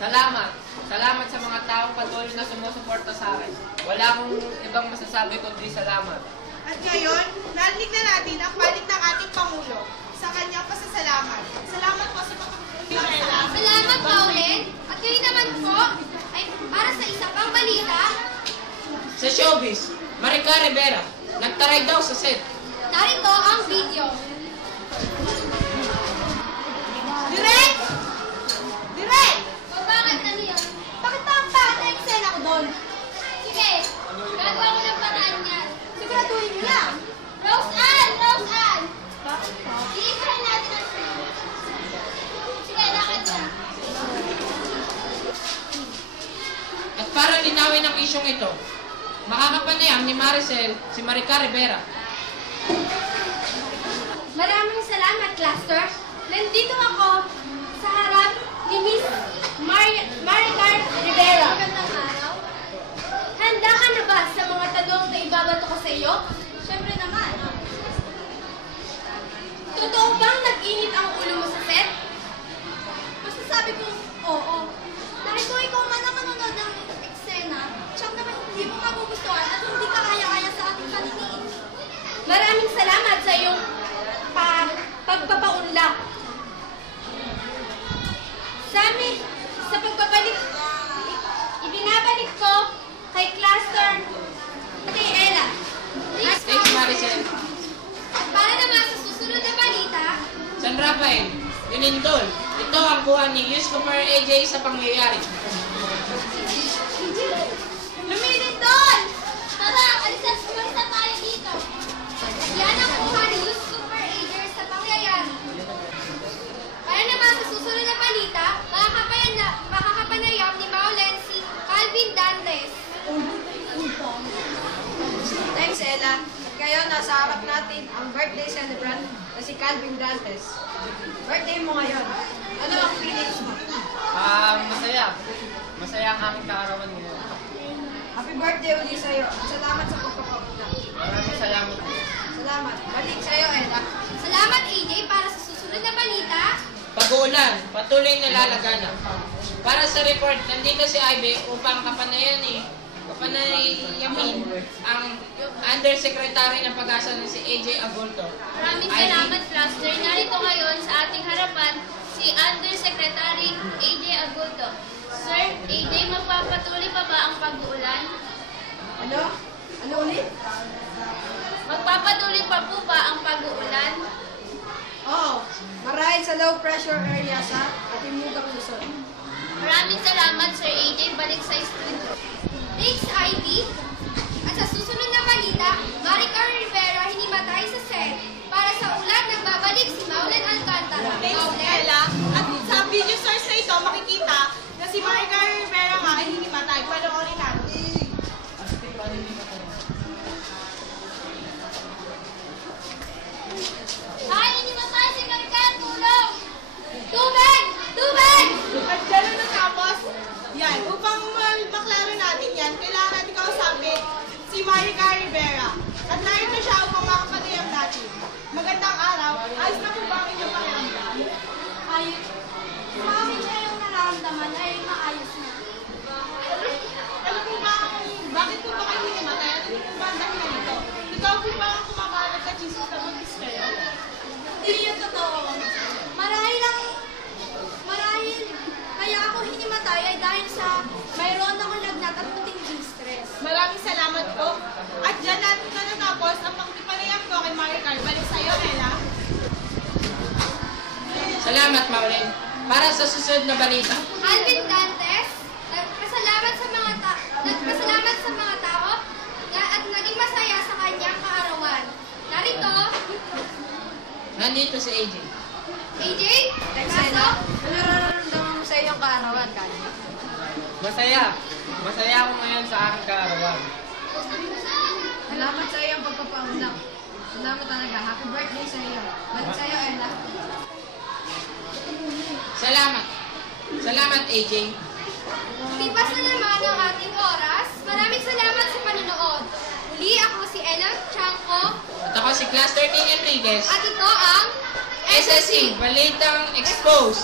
Salamat. Salamat sa mga taong patuloy na sumusuporta sa akin. Wala akong ibang masasabi kundi salamat. At ngayon, narinig na natin ang panig ng ating Pangulo sa kanyang pasasalamat. Salamat po sa pagkakita. Salamat, Pauline. At ngayon naman po, ay para sa isa pang balita. Sa showbiz, Maricar Rivera, nagtaray daw sa set. Narito ang video. Direk! Direk! O bakit ano yun? Bakit pa ang pangit na eksena ko doon? Sige, gagawa ko ng paraan yan. Siguraduhin niyo lang. Rose Ann! Rose Ann! Iipahin natin ang screen. Sige, lakad na. At para linawin ang isyong ito, makakapanayam ni Maricel si Maricar Rivera. Maraming salamat, Cluster. Nandito ako sa harap ni Miss Maricar Rivera. Magandang araw. Handa ka na ba sa mga tanong na ibabato ko sa iyo? Siyempre naman. Totoo bang nag-init ang ulo mo sa set? Masasabi kong oo. Dahil kung ikaw man ang manonood ng eksena, tsak naman hindi mo magugustuhan at hindi ka kaya-kaya sa ating paningin. Maraming salamat sa iyong pagpapaunlak. Sa pagbabalik, ibinabalik ko kay Cluster at kay Ella. Thanks, Maricel. At para naman sa susunod na balita, San Rafael, Unindol, ito ang buwan ni Yuscopher AJ sa pangyayari. lumilin doon! Tara, alisan tayo dito. Yan ang buha ni Luz Super Agers sa pangyayari. Para naman sa susunod na balita, makakapanayam ni Maulen si Calvin Dantes. Thanks, Ella. At ngayon, nasa harap natin ang birthday celebrant na si Calvin Dantes. Birthday mo ngayon. Ano ang feelings mo? Masaya. Masaya ang aking kaarawan ngayon. Happy birthday ulit sa'yo. At salamat sa pagpapapunta. Maraming salamat. Salamat. Balik sa'yo, Ella. Salamat, AJ, para sa susunod na balita. Pag-uulan, patuloy na lalagana. Para sa report, nandito si Ivy upang kapanayamin ang Undersecretary ng Pag-asa ng si AJ Agulto. Maraming salamat, Cluster. Narito ngayon sa ating harapan si Undersecretary AJ Agulto. Sir, AJ, magpapatuloy pa ba ang pag-uulan? Ano? Ano ulit? Magpapatuloy pa po ba ang pag-uulan? Oo. Marahil sa low pressure area sa ating mugang Luzon. Maraming salamat, Sir AJ. Balik sa studio. Thanks, Ivy. At sa susunod na balita, Maricar Rivera hinimatay sa set. Para sa ulan, nagbabalik si Maulen Alcantara. Thanks, Ella. At sa video source na ito, makikita na si Maricar Rivera nga ay hinimatay. Panoorin natin. Ay, hinimatay si Maricar! Tulong! Tubig! Tubig! At gano'n natapos, yan, upang maklaro natin yan, kailangan natin kausapin si Maricar Rivera. At narito siya upang makapanayam natin. Magandang araw. Ayos na po ba ang inyong pakiramdam? Ayos. Mami, na yung nararamdaman ay maayos na. Ano po ba bakit po ba kayo hinimatay? Ano po ba ang dahilan nito? Ikaw po ba ang kumakalat ka Jesus na buntis kayo? Hindi yun totoo. Marahil kaya ako hinimatay ay dahil sa mayroon akong lagnat at matinding stress. Maraming salamat po. At dyan natin na natapos ang pagpipanayam ko kay Maricar. Balik sa'yo, Ella. Salamat, Maulen. Para sa susunod na balita. Alvin Dantes, nagpasalamat sa mga tao at naging masaya sa kanyang kaarawan. Narito, Nandito si AJ. AJ, Thanks, pasok. Ella. Ano nararamdaman mo sa iyong kaarawan, Calvin? Masaya. Masaya ako ngayon sa aking kaarawan. Salamat sa iyong pagpapaunlak. Salamat talaga. Happy birthday sa iyo. Balik sa'yo, Ella. Salamat. Salamat, AJ. Lipas na naman ang ating oras. Maraming salamat sa panonood. Muli ako si Ella Chanco. At ako si Class 13 Enriquez. At ito ang SSC, Balitang Exposed.